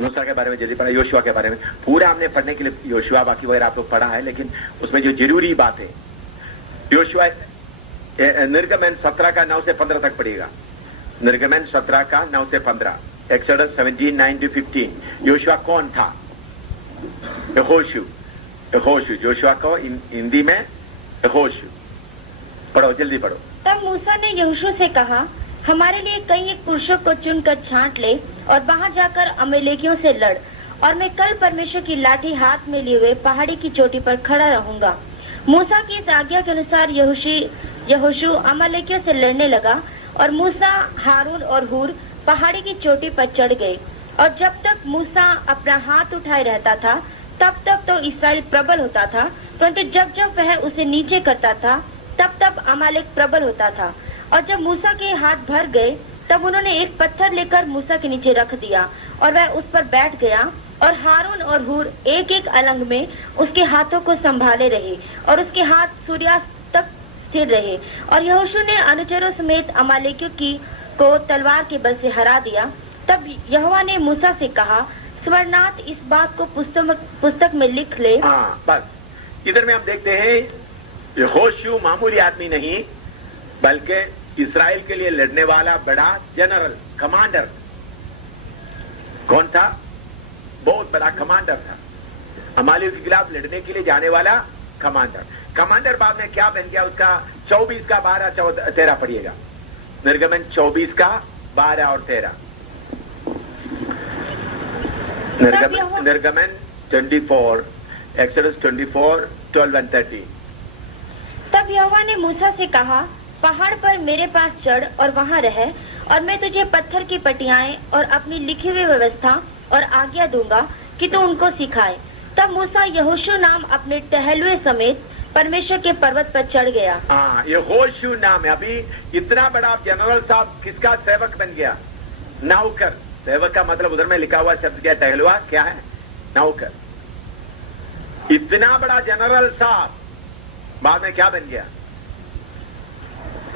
मूसा के बारे में जल्दी पढ़ा, योशुआ के बारे में पूरा हमने पढ़ने के लिए योशुआ बाकी वगैरह आप लोग पढ़ा है, लेकिन उसमें जो जरूरी बात है योशुआ निर्गमन 17 का 9 से 15 तक पढ़िएगा। निर्गमन 17 का 9 से 15, एक्सोडस 17 9 to 15। योशुआ कौन था? यहोशू। जोशुआ को हिंदी में यहोशू। पढ़ो, जल्दी पढ़ो। तब मूसा ने यहोशू से कहा, हमारे लिए कई एक पुरुषों को चुनकर छांट ले और वहां जाकर अमालेकियों से लड़, और मैं कल परमेश्वर की लाठी हाथ में लिए हुए पहाड़ी की चोटी पर खड़ा रहूंगा। मूसा की इस आज्ञा के अनुसार यहोशू अमालेकियों से लड़ने लगा, और मूसा, हारून और हूर पहाड़ी की चोटी पर चढ़ गए। और जब तक मूसा अपना हाथ उठाए रहता था, तब तक तो इस्राएल प्रबल होता था, परंतु जब जब वह उसे नीचे करता था, तब तब अमालेक प्रबल होता था। और जब मूसा के हाथ भर गए, तब उन्होंने एक पत्थर लेकर मूसा के नीचे रख दिया, और वह उस पर बैठ गया, और हारून और हूर एक एक अलंग में उसके हाथों को संभाले रहे, और उसके हाथ सूर्यास्त तक स्थिर रहे। और यहोशू ने अनुचरों समेत अमालेकियों को तलवार के बल से हरा दिया। तब यहोवा ने मूसा से कहा, स्वर्णार्थ इस बात को पुस्तक में लिख ले। हाँ, बस इधर में हम देखते हैं यहोशू मामूली आदमी नहीं, बल्कि इस्राएल के लिए लड़ने वाला बड़ा जनरल, कमांडर। कौन था? बहुत बड़ा कमांडर था। अमालेक के खिलाफ लड़ने के लिए जाने वाला कमांडर बाद में क्या बन गया उसका? 24 का 12 13 पढ़िएगा। निर्गमन 24 का 12 और 13। निर्गमन 24, एक्सोडस 24 12 and 13। तब यहोवा ने मूसा से कहा, पहाड़ पर मेरे पास चढ़ और वहाँ रह, और मैं तुझे पत्थर की पटियाएं और अपनी लिखी हुई व्यवस्था और आज्ञा दूंगा कि तू उनको सिखाए। तब मूसा यहोशू नाम अपने टहलुए समेत परमेश्वर के पर्वत पर चढ़ गया। हाँ, यहोशू नाम है। अभी इतना बड़ा जनरल साहब किसका सेवक बन गया? नौकर। सेवक का मतलब उधर में लिखा हुआ शब्द क्या? टहलुआ क्या है? नौकर। इतना बड़ा जनरल साहब बाद में क्या बन गया?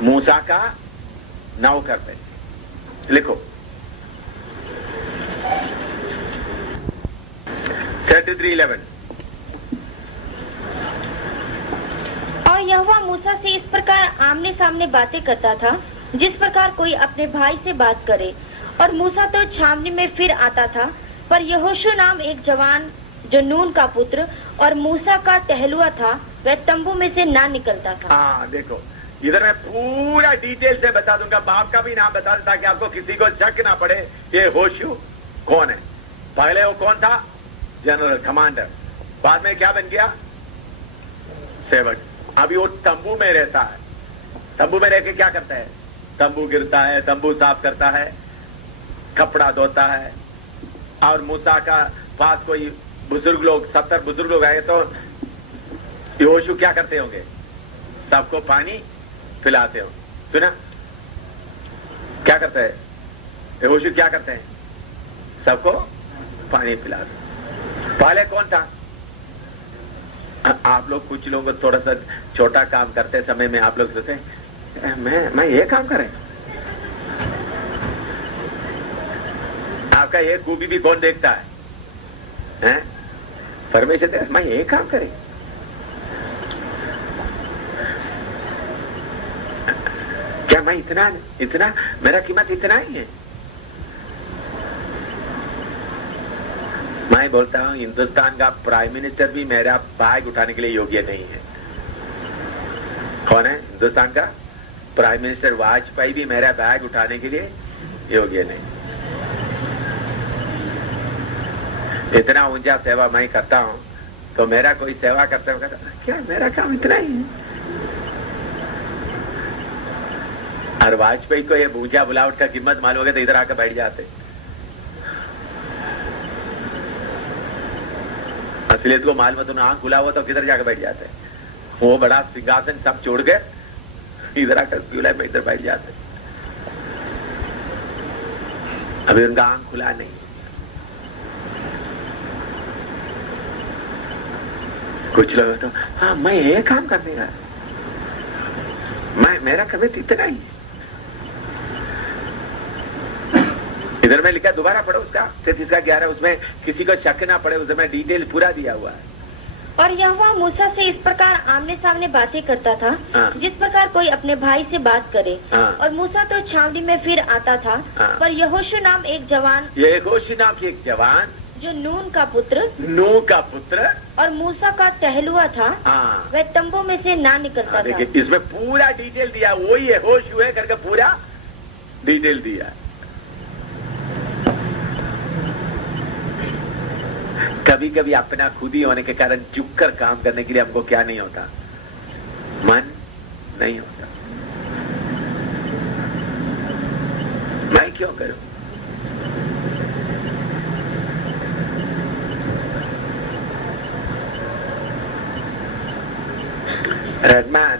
मूसा का नौकर बन। लिखो 33:11। और यहोवा मूसा से इस प्रकार आमने सामने बातें करता था, जिस प्रकार कोई अपने भाई से बात करे। और मूसा तो छावनी में फिर आता था, पर यहोशू नाम एक जवान जो नून का पुत्र और मूसा का टहलुआ था, वह तंबू में से ना निकलता था। हाँ, देखो इधर मैं पूरा डिटेल से बता दूंगा, बाप का भी नाम बता दूं ताकि आपको किसी को शक ना पड़े ये यहोशू कौन है। पहले वो कौन था? General, commander. बाद में क्या बन गया? सेवक। अभी वो तंबू में रहता है। तंबू में रहकर क्या करता है? तंबू गिरता है, तंबू साफ करता है, कपड़ा धोता है। और मूसा का पास कोई बुजुर्ग लोग, 70 बुजुर्ग लोग आए तो यहोशू क्या करते होंगे? सबको पानी पिलाते हो। सुना क्या करते हैं यहोशू? क्या करते हैं? सबको पानी पिलाते। पहले कौन था? आप लोग कुछ लोग थोड़ा सा छोटा काम करते समय में आप लोग सोचते मैं ये काम करें। आपका ये खूबी भी कौन देखता है? हैं? परमेश्वर मैं ये काम करें। क्या मैं इतना मेरा कीमत इतना ही है? मैं बोलता हूं हिंदुस्तान का प्राइम मिनिस्टर भी मेरा बैग उठाने के लिए योग्य नहीं है। कौन है हिंदुस्तान का प्राइम मिनिस्टर? वाजपेयी भी मेरा बैग उठाने के लिए योग्य नहीं। इतना ऊंचा सेवा मैं करता हूं तो मेरा कोई सेवा करते हुए क्या मेरा काम इतना ही है? और वाजपेयी को ये ऊंचा बुलावट का कीमत मालूम हो गया तो इधर आकर बैठ जाते। असलियत को मालूम है तो आंख खुला हुआ तो किधर जाकर बैठ जाते। वो बड़ा सिंहासन सब छोड़ के इधर आकर में इधर बैठ जाते। अभी उनका आंख खुला नहीं। कुछ लोग तो हाँ मैं ये काम करने का, मेरा कभी इतना ही। इधर में लिखा, दोबारा पढ़ो उसका 33-11, उसमें किसी को शक ना पड़े, उसमें डिटेल पूरा दिया हुआ है। और यहोवा मूसा से इस प्रकार आमने सामने बातें करता था, जिस प्रकार कोई अपने भाई से बात करे। और मूसा तो छावनी में फिर आता था, पर यहोशू नाम एक जवान, यहोशू नाम की एक जवान, जो नून का पुत्र और मूसा का टहलुआ था, वह तंबू में से ना निकलता था। इसमें पूरा डिटेल दिया, वही यहोशू है करके पूरा डिटेल दिया। कभी कभी अपना खुद ही होने के कारण चुप कर काम करने के लिए हमको क्या नहीं होता, मन नहीं होता। मैं क्यों करूं? रहमान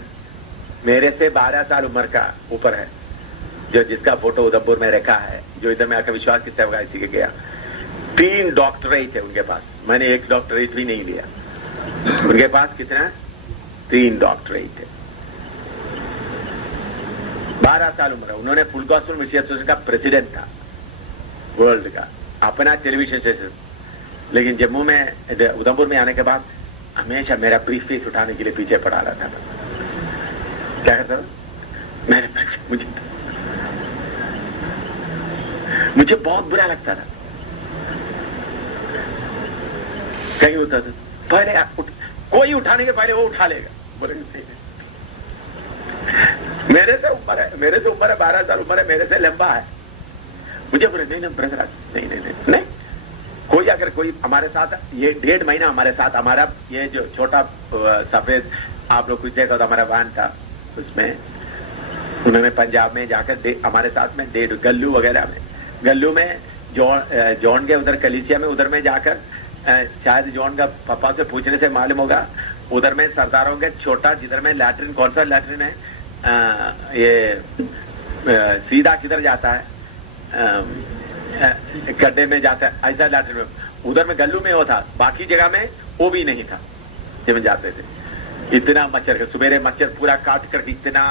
मेरे से 12 साल उम्र का ऊपर है, जो जिसका फोटो उधमपुर में रखा है, जो इधर में आकर विश्वास की सेवा के गया। 3 डॉक्टरेट है उनके पास, मैंने 1 डॉक्टरेट भी नहीं लिया। उनके पास कितना? 3 डॉक्टरेट है। 12 साल उम्र है। उन्होंने फुल गॉस्पेल मिशन एसोसिएशन का प्रेसिडेंट था वर्ल्ड का, अपना टेलीविजन स्टेशन। लेकिन जम्मू में, उधमपुर में आने के बाद हमेशा मेरा ब्रीफकेस उठाने के लिए पीछे पड़ा रहता था। क्या करता था? मुझे बहुत बुरा लगता था। कहीं होता था पहले कोई उठाने के पहले वो उठा लेगा, बोले मेरे से ऊपर है, 12 साल उम्र है, मेरे से लंबा है। मुझे बोले नहीं ब्रदर, नहीं। कोई हमारे साथ ये 1.5 महीना हमारे साथ, हमारा ये जो छोटा सफेद आप लोग कुछ देखा तो हमारा वाहन था, उसमें उन्होंने पंजाब में जाकर हमारे साथ में 1.5 गल्लू वगैरह में, गल्लू में जॉन के उधर कलीसिया में, उधर में जाकर शायद जॉन का पापा से पूछने से मालूम होगा, उधर में सरदारों के छोटा, जिधर में लैट्रिन, कौन सा लैट्रिन है, ये सीधा किधर जाता है, गड्ढे में जाता है, ऐसा लैट्रिन में, उधर में गल्लू में वो था, बाकी जगह में वो भी नहीं था जब जाते थे। इतना मच्छर, सुबेरे मच्छर पूरा काट कर इतना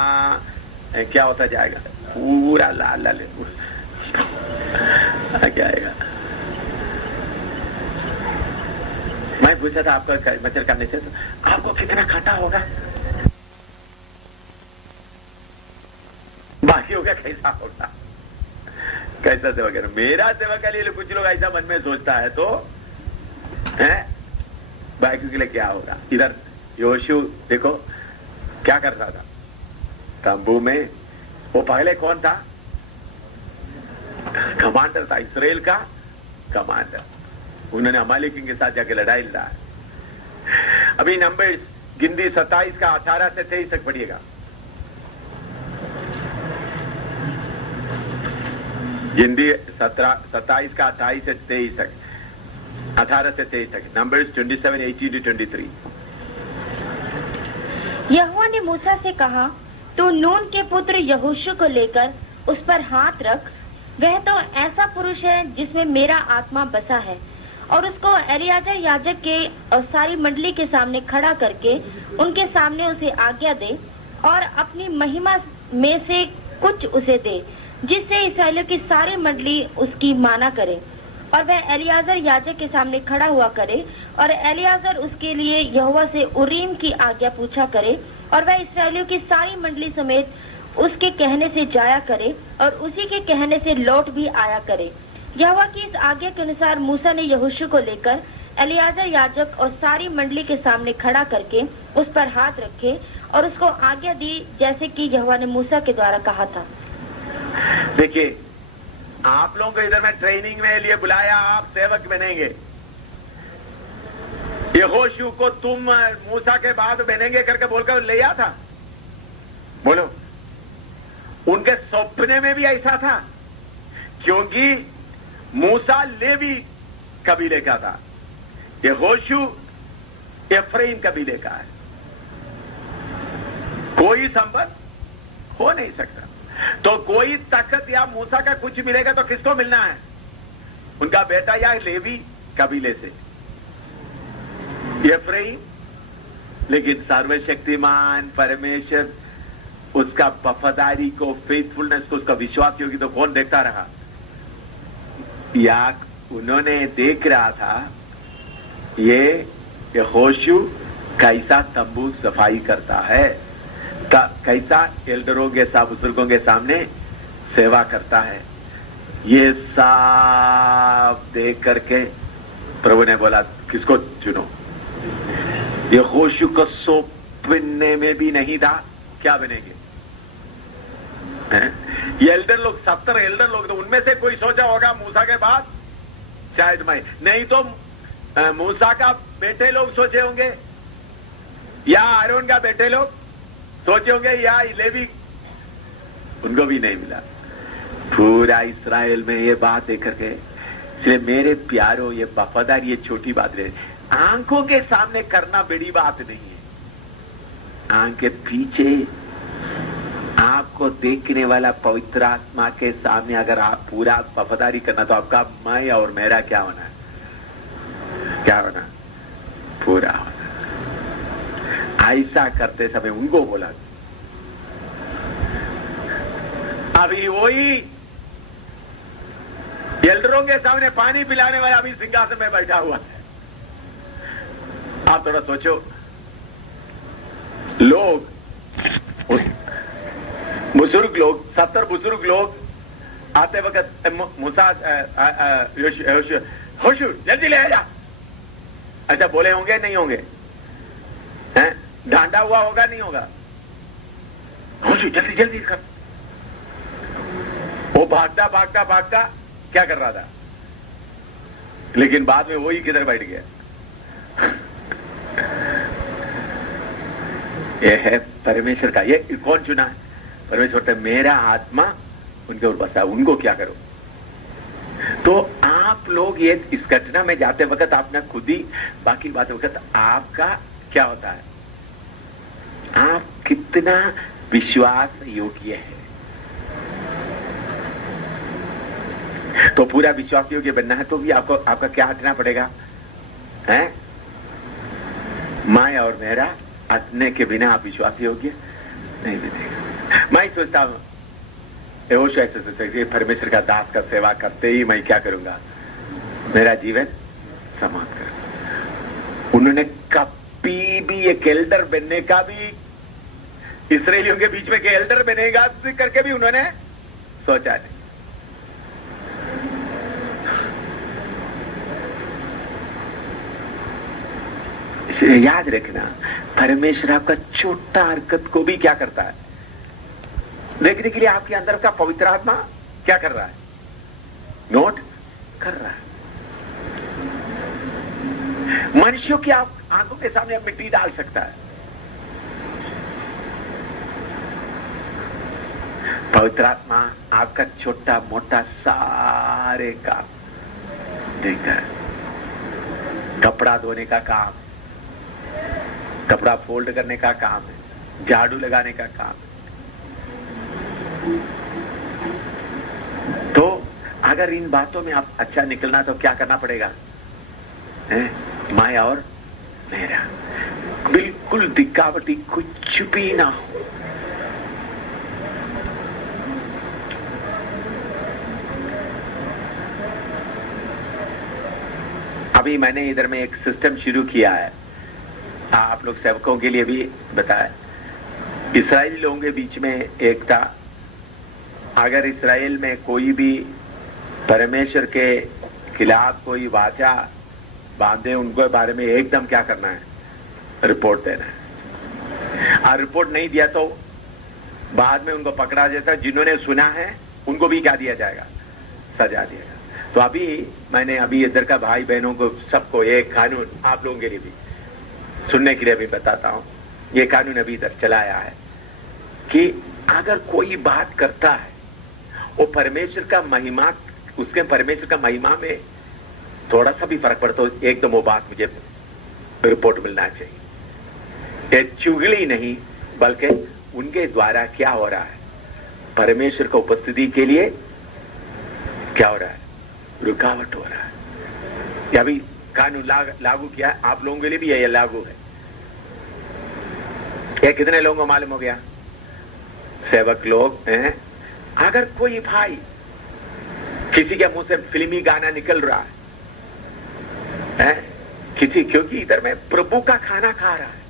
क्या होता जाएगा, पूरा लाल क्या आएगा। मैं पूछा था आपको मच्छर काटने से आपको कितना काटा होगा, बाकी होगा कैसा होगा, कैसा सेवा करे। मेरा सेवा के लिए कुछ लोग ऐसा मन में सोचता है तो है, बाकी के लिए क्या होगा। इधर योशु देखो क्या करता था तंबू में। वो पहले कौन था? कमांडर था, इस्राएल का कमांडर। उन्होंने अमालेकियों के साथ जाके लड़ाई लड़ा। अभी नंबर गिनती 27 का 18 से 23 तक पढ़िएगा। गिनती 27 का 28 से 23 तक, 18 से 23 तक, नंबर्स 27, 18 to 23। यहोवा ने मूसा से कहा, तू नून के पुत्र यहोशू को लेकर उस पर हाथ रख, वह तो ऐसा पुरुष है जिसमें मेरा आत्मा बसा है। और उसको एलियाजर याजक के और सारी मंडली के सामने खड़ा करके उनके सामने उसे आज्ञा दे और अपनी महिमा में से कुछ उसे दे, जिससे इस्राएलियों की सारी मंडली उसकी माना करे। और वह एलियाजर याजक के सामने खड़ा हुआ करे और एलियाजर उसके लिए यहोवा से उरीम की आज्ञा पूछा करे, और वह इस्राएलियों की सारी मंडली समेत उसके कहने से जाया करे और उसी के कहने से लौट भी आया करे। यहोवा की इस आज्ञा के अनुसार मूसा ने यहोशू को लेकर एलियाजर याजक और सारी मंडली के सामने खड़ा करके उस पर हाथ रखे और उसको आज्ञा दी, जैसे कि यहोवा ने मूसा के द्वारा कहा था। देखिए, आप लोगों को इधर में ट्रेनिंग में लिए बुलाया, आप सेवक बनेंगे। यहोशू को तुम मूसा के बाद बनेंगे करके बोलकर ले आया था। बोलो, उनके सपने में भी ऐसा था, क्योंकि मूसा लेवी कबीले का था, यहोशू एफ्राइम कबीले का है। कोई संबंध हो नहीं सकता। तो कोई ताकत या मूसा का कुछ मिलेगा तो किसको मिलना है? उनका बेटा या लेवी कबीले से, एफ्राइम। लेकिन सर्वशक्तिमान परमेश्वर उसका वफादारी को, फेथफुलनेस को, उसका विश्वास होगी तो कौन देखता रहा? या उन्होंने देख रहा था ये होशू कैसा तंबू सफाई करता है, कैसा एल्डरों के साथ बुजुर्गों के सामने सेवा करता है। ये सब देख करके प्रभु ने बोला किसको चुनो। ये होशू को सोप बनने में भी नहीं था, क्या बनेंगे? ये एल्डर लोग 70 एल्डर लोग, तो उनमें से कोई सोचा होगा मूसा के बाद, शायद मैं नहीं तो मूसा का बेटे लोग सोचे होंगे या आरोन का बेटे लोग सोचे होंगे या लेवी, उनको भी नहीं मिला। पूरा इस्राएल में ये बात देख करके, इसलिए मेरे प्यारों ये वफादारी ये छोटी बात नहीं, आंखों के सामने करना बड़ी बात नहीं है। आंख के पीछे आपको देखने वाला पवित्र आत्मा के सामने अगर आप पूरा वफादारी करना, तो आपका मैं और मेरा क्या होना है? क्या होना? पूरा होना। ऐसा करते समय उनको बोला, अभी वही एल्डरों के सामने पानी पिलाने वाला अभी सिंहासन में बैठा हुआ है। आप थोड़ा सोचो, लोग बुजुर्ग लोग 70 बुजुर्ग लोग आते वक्त मूसा होशू जल्दी ले जा, ऐसा बोले होंगे नहीं होंगे? हैं? डांटा हुआ होगा नहीं होगा? होशू जल्दी जल्दी कर। वो भागता भागता भागता क्या कर रहा था, लेकिन बाद में वही किधर बैठ गया। ये है परमेश्वर का, ये कौन चुना है? परमेश्वर। मेरा आत्मा उनके ऊपर बसा, उनको क्या करो। तो आप लोग ये इस घटना में जाते वक्त आपने खुद ही बाकी बात वक्त आपका क्या होता है, आप कितना विश्वास योग्य है। तो पूरा विश्वास योग्य बनना है तो भी आपको आपका क्या हटना पड़ेगा? हैं? मैं और मेरा हटने के बिना आप विश्वास योग्य नहीं बनेगा। मैं सोचता हूं ऐसे सोचता कि परमेश्वर का दास का सेवा करते ही मैं क्या करूंगा, मेरा जीवन समाप्त कर। उन्होंने कभी भी एक एल्डर बनने का भी, इसराइलियों के बीच में के एल्डर बनेगा करके भी उन्होंने सोचा नहीं। इसलिए याद रखना, परमेश्वर आपका छोटा हरकत को भी क्या करता है देखने के लिए आपके अंदर का पवित्र आत्मा क्या कर रहा है, नोट कर रहा है। मनुष्यों की आप आंखों के सामने आप मिट्टी डाल सकता है, पवित्र आत्मा आपका छोटा मोटा सारे काम देखता है। कपड़ा धोने का काम, कपड़ा फोल्ड करने का काम है, झाड़ू लगाने का काम है। तो अगर इन बातों में आप अच्छा निकलना तो क्या करना पड़ेगा? माया और मेरा बिल्कुल दिखावटी कुछ भी ना हो। अभी मैंने इधर में एक सिस्टम शुरू किया है, आप लोग सेवकों के लिए भी बताया। इस्राएली लोगों के बीच में एकता, अगर इस्राएल में कोई भी परमेश्वर के खिलाफ कोई वाचा बांधे, उनको बारे में एकदम क्या करना है, रिपोर्ट देना है। और रिपोर्ट नहीं दिया तो बाद में उनको पकड़ा जाता, जिन्होंने सुना है उनको भी क्या दिया जाएगा, सजा दिया जाएगा। तो अभी मैंने अभी इधर का भाई बहनों को सबको एक कानून आप लोगों के लिए भी सुनने के लिए भी बताता हूं। ये कानून अभी इधर चलाया है कि अगर कोई बात करता है वो परमेश्वर का महिमा, उसके परमेश्वर का महिमा में थोड़ा सा भी फर्क पड़ता हो, एकदम वो बात मुझे रिपोर्ट मिलना चाहिए। ये चुगली नहीं, बल्कि उनके द्वारा क्या हो रहा है, परमेश्वर की उपस्थिति के लिए क्या हो रहा है, रुकावट हो रहा है। ये अभी कानून लागू किया है, आप लोगों के लिए भी ये लागू है। ये कितने लोगों को मालूम हो गया? सेवक लोग हैं। अगर कोई भाई किसी के मुंह से फिल्मी गाना निकल रहा है? किसी, क्योंकि इधर में प्रभु का खाना खा रहा है,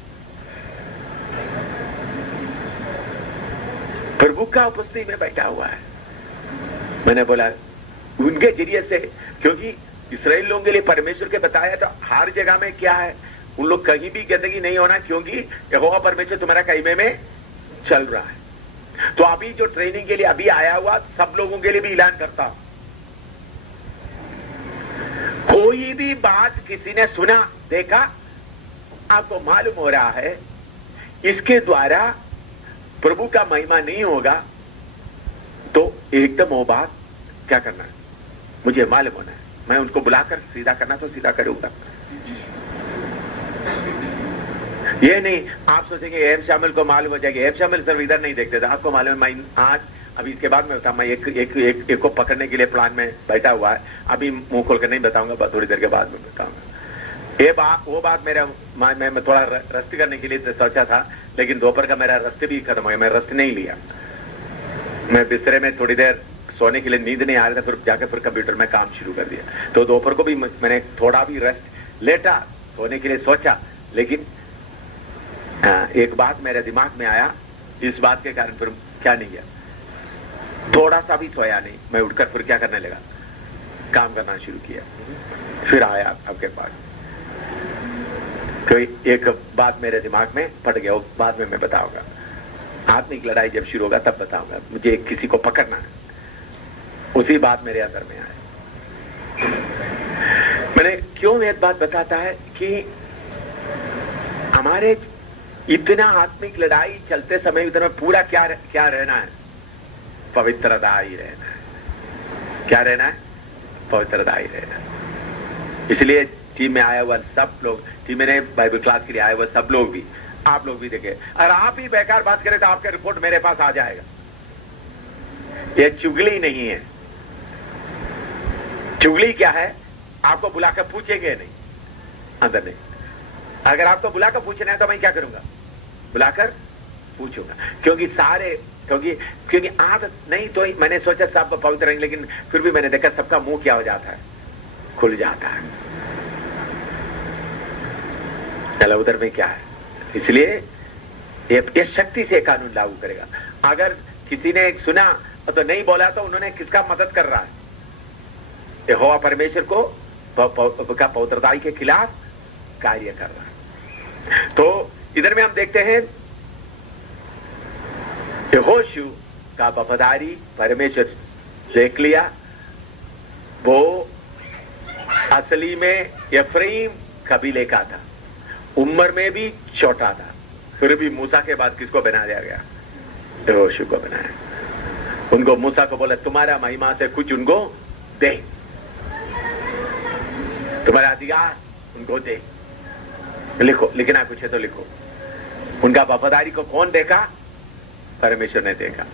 प्रभु का उपस्थिति में बैठा हुआ है। मैंने बोला उनके जरिए से, क्योंकि इस्राएल लोगों के लिए परमेश्वर के बताया तो हर जगह में क्या है, उन लोग कहीं भी गंदगी नहीं होना, क्योंकि यहोवा परमेश्वर तुम्हारा कईमे में चल रहा है। तो अभी जो ट्रेनिंग के लिए अभी आया हुआ सब लोगों के लिए भी ऐलान करता हूं, कोई भी बात किसी ने सुना देखा आपको मालूम हो रहा है इसके द्वारा प्रभु का महिमा नहीं होगा, तो एकदम वो बात क्या करना है, मुझे मालूम होना है, मैं उनको बुलाकर सीधा करना तो सीधा करूंगा। ये नहीं आप सोचेंगे एम शामिल को मालूम हो जाएगी, एम शामिल सिर्फ इधर नहीं देखते थे, आपको मालूम है मैं आज अभी इसके बाद में बताऊंगा, मैं एक को पकड़ने के लिए प्लान में बैठा हुआ है, अभी मुंह खोल कर नहीं बताऊंगा, थोड़ी देर के बाद में बताऊंगा। ये बात वो बात मेरा मैं थोड़ा रस्ती करने के लिए सोचा था, लेकिन दोपहर का मेरा रस्ते भी खत्म हो गया, मैं रस्ते नहीं लिया, मैं बिस्तरे में थोड़ी देर सोने के लिए नींद नहीं आ रहा था, फिर जाकर फिर कंप्यूटर में काम शुरू कर दिया। तो दोपहर को भी मैंने थोड़ा भी रेस्ट लेटा, सोने के लिए सोचा, लेकिन एक बात मेरे दिमाग में आया, इस बात के कारण फिर क्या नहीं किया, थोड़ा सा भी सोया नहीं, मैं उठकर फिर क्या करने लगा, काम करना शुरू किया। फिर आया आपके पास, कोई एक बात मेरे दिमाग में पड़ गया, उस बाद में मैं बताऊंगा, आत्मिक लड़ाई जब शुरू होगा तब बताऊंगा, मुझे किसी को पकड़ना है, उसी बात मेरे अंदर में आए। मैंने क्यों एक बात बताता है कि हमारे इतना आत्मिक लड़ाई चलते समय इधर में पूरा क्या रहना है, पवित्रता ही रहना है। क्या रहना है? पवित्रता ही रहना है। इसलिए टीम में आया हुआ सब लोग, टीम में बाइबल क्लास के लिए आए हुए सब लोग भी, आप लोग भी देखे, और आप ही बेकार बात करें तो आपका रिपोर्ट मेरे पास आ जाएगा। ये चुगली नहीं है। चुगली क्या है? आपको बुलाकर पूछेंगे नहीं, अंदर नहीं। अगर आपको बुलाकर पूछना है तो मैं क्या करूंगा, बुलाकर पूछूंगा, क्योंकि आदत नहीं, तो मैंने सोचा सब पवित्र रहेंगे, लेकिन फिर भी मैंने देखा सबका मुंह क्या हो जाता है, खुल जाता है। चलो उधर में क्या है, इसलिए ये शक्ति से कानून लागू करेगा। अगर किसी ने सुना तो नहीं बोला तो उन्होंने किसका मदद कर रहा है? यहोवा परमेश्वर को का पवित्रता के खिलाफ कार्य कर रहा है। तो इधर में हम देखते हैं यहोशू का वफादारी परमेश्वर देख लिया, वो असली में एफ्राइम कबीले का था, उम्र में भी छोटा था, फिर भी मूसा के बाद किसको बना दिया गया? यहोशू को बनाया। उनको मूसा को बोला तुम्हारा महिमा से कुछ उनको दे, तुम्हारा अधिकार उनको दे, लिखो, लिखना कुछ है तो लिखो। उनका वफादारी को कौन देखा? परमेश्वर ने देखा।